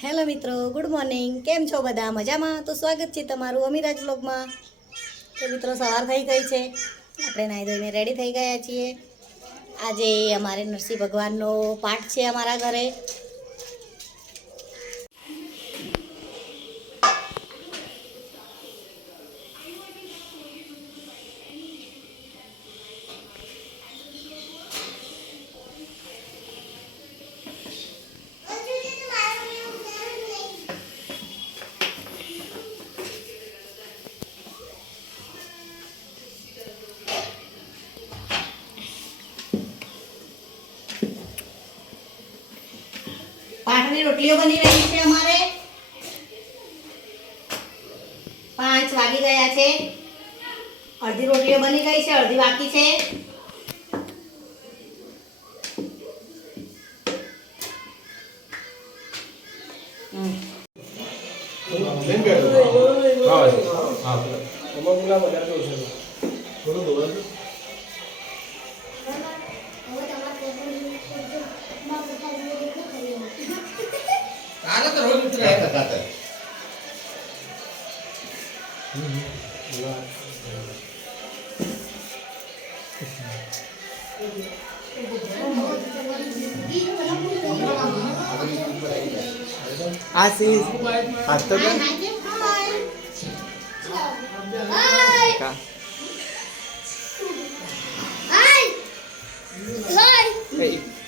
Hello મિત્રો, good morning. કેમ છો બધા? મજામાં? તો સ્વાગત છે તમારું અમીરાજ વ્લોગમાં. તો મિત્રો સવાર થઈ ગઈ છે, આપણે નાહી ધોઈને રેડી થઈ ગયા છીએ. આજે અમારે નરસિંહ ભગવાનનો પાઠ છે અમારા ઘરે. પાઠની રોટલીઓ બની રહી છે અમારે. 5 વાગી ગયા છે. અડધી રોટલીઓ બની ગઈ છે, અડધી બાકી છે. Asis, atau kan?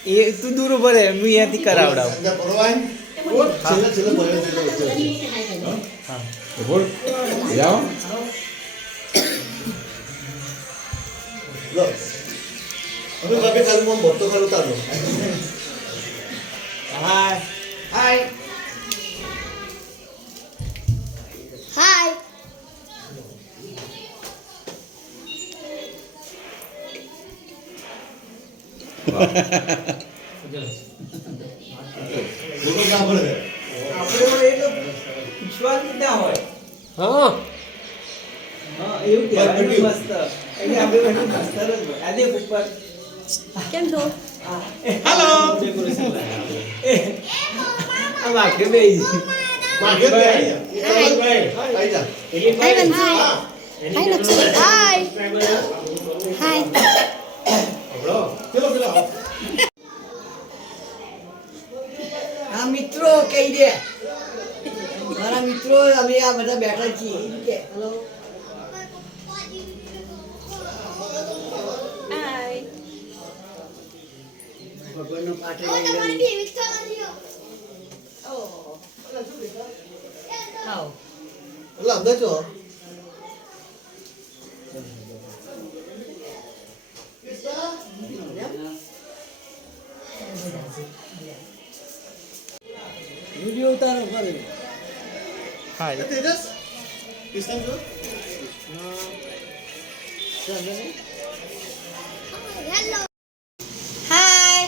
Itu dulu boleh, miyati karawdaw. Ya. Loh. Aku tapi kalau mau botol kalau tahu. Hai. Hai. હાય. બોલો ના પડે. આપણે એટલો વિશ્વાસ ના હોય. હા. હા, એવું કહેવાય મસ્ત. એટલે આપણે બધું મસ્ત જ હોય. આદે ઉપર. કેમ છો? હેલો. આ વાકે બેઈ. માગે બે આઈ જા. હાય બંસી. હાય નક્ષત્ર. હાય. હાય. બરો. ચલો પેલા. આ મિત્રો કહી દે મારા મિત્રો અમે આ બધા બેઠા છીએ એમ કે હેલો હાય. ભગવાનનો પાઠ લઈ આવો ઓલા અંદર જો. વિડિયો ઉતારો કરે હાય. તેજસ. કિશન જો. હાય.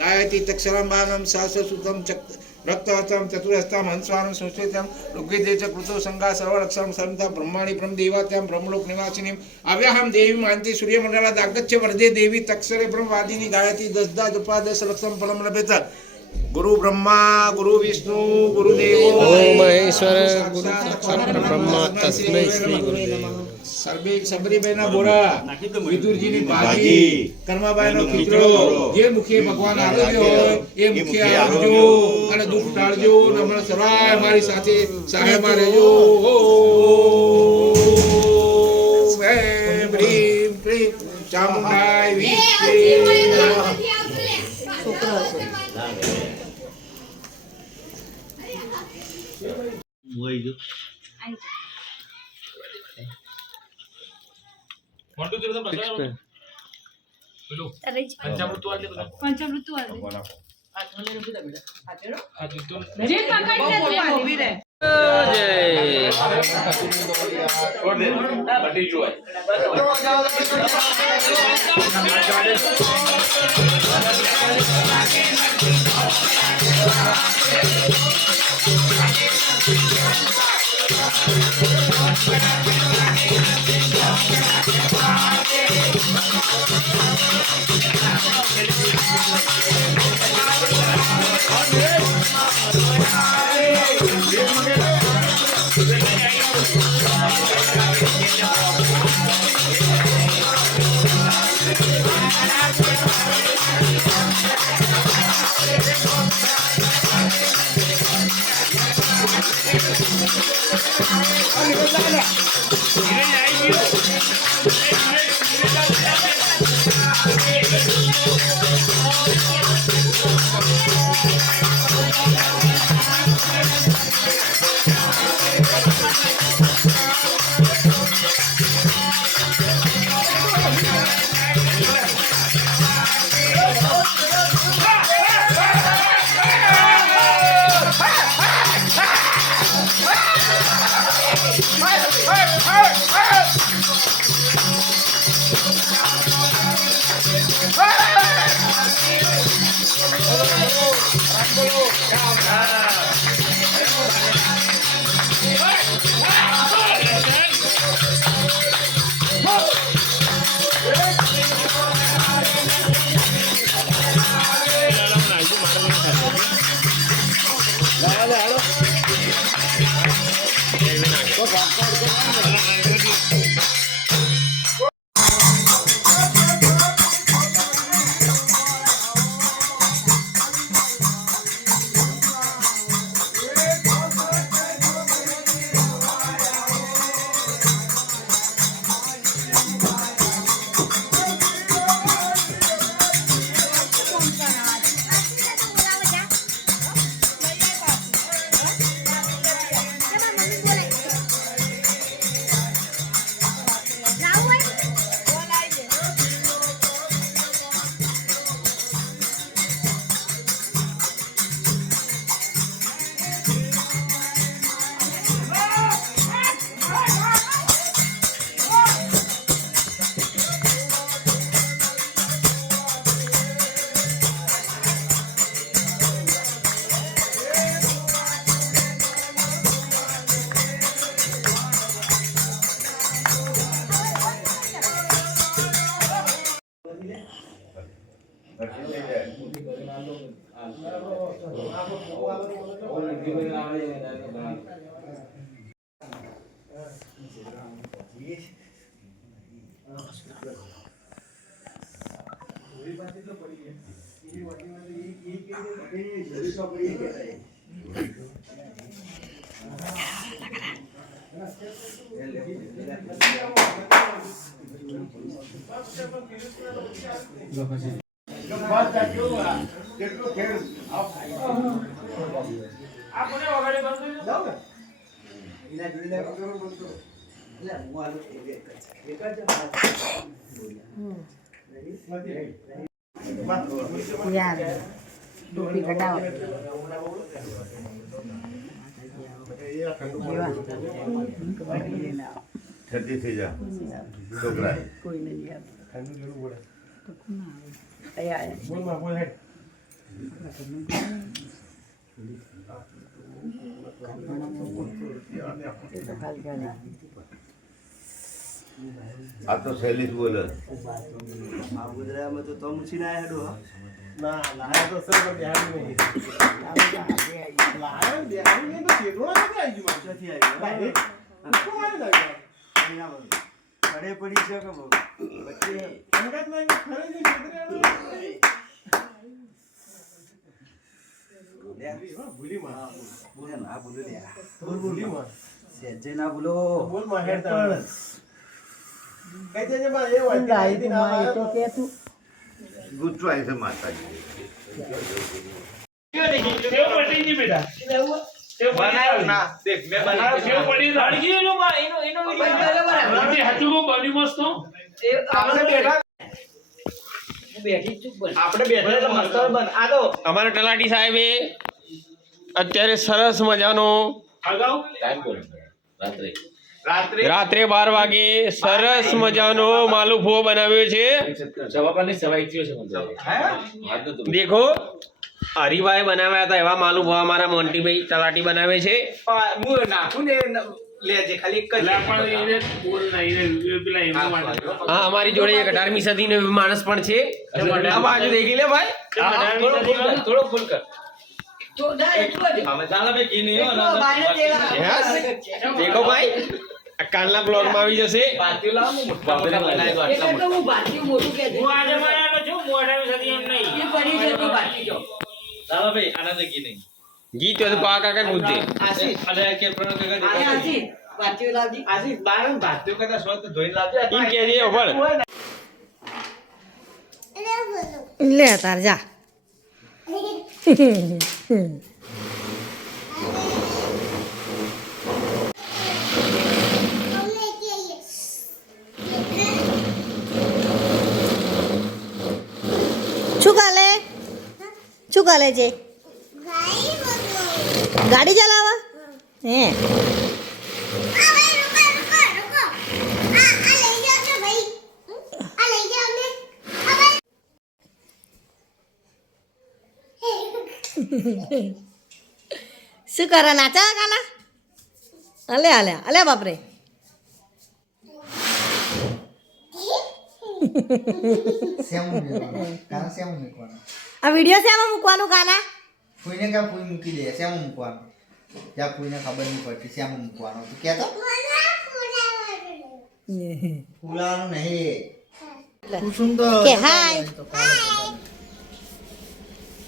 गायति तक्षरं बाणं शाश्वतसुतं रक्तवतं चतुरस्तां हंसवानं संस्कृतं ऋग्वेदे च कृतो संगा सर्वरक्षं सर्वदा ब्रह्माणि ब्रह्मदेवात्यां ब्रह्मलोक निवासिनीं अव्याहं देवीं मान्ति सूर्यमण्डलात् आगच्छ वरदे देवी तक्षरे ब्रह्मवादिनी गायति दशदा जपा 10 लक्षं फलं लभेत गुरु ब्रह्मा गुरु विष्णु गुरुदेवो महेश्वर गुरु साक्षात् ब्रह्मा तस्मै श्री गुरुदेव सर्वे सबरीबेना बोरा विदुरजीनी भाजी कर्माबाईनो ખીચડો જે મુખે ભગવાન આરોગ્ય હોય એ મુખે આવજો અને દુઃખ ટાળજો અને હમણાં સરાય મારી સાથે સહાયમાં રહેજો ઓમ હ્રીમ ક્લીમ ચામુંડાય વિષ્ણુ મોઈ જો. પંચામૃત જય ઠંડી થઈ જા છોકરા આ તો શૈલેષ બોલે ગુજરાતમાં તો મૂછી ના હેડો ઘરે પડી છે કે ના ભૂલો ગુચવાય છે માતાજી અમારા તલાટી સાહેબે અત્યારે સરસ મજાનો રાત્રે 12 વાગે સરસ મજાનો માલપુઓ બનાવ્યો છે દેખો હરિભાઈ બનાવ્યા હતા એવા માલપુઓ અમારા મોન્ટીભાઈ તલાટી બનાવે છે હા અમારી જોડે એક 18મી સદીનો માણસ પણ છે આ બાજુ દેખી લે ભાઈ થોડો ફૂલ કર દેખો ભાઈ કાલના બ્લોગ માં આવી જશે ગીત તો કાકા કાકા મુદ્દે લે તાર જા શું કરે છે ગાડી ચલાવવા હે શું કરે નાચા કાના અલે અલે અલે બાપરે આ વિડીયો શેમાં મૂકવાનું કાના કોઈને કા કોઈ મૂકી દે શેમાં મૂકવાનું ત્યાં કોઈને ખબર નહીં પડતી શેમાં મૂકવાનું તું કહેતો ફૂલાનું નહીં કુસુમ તો કે હાય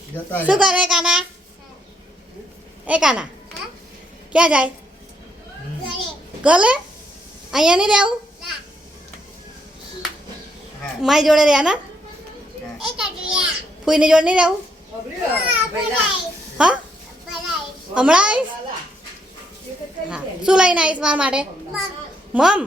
જતા શું કરે કાના એ કાના ક્યાં જાય ગલે અહીંયા નહીં રહેવું મારી જોડે રહ્યા ને ફૂઈની જોડે નહીં રહેવું હા હમણાં આવીશ હા શું લઈને આવીશ મારા માટે મમ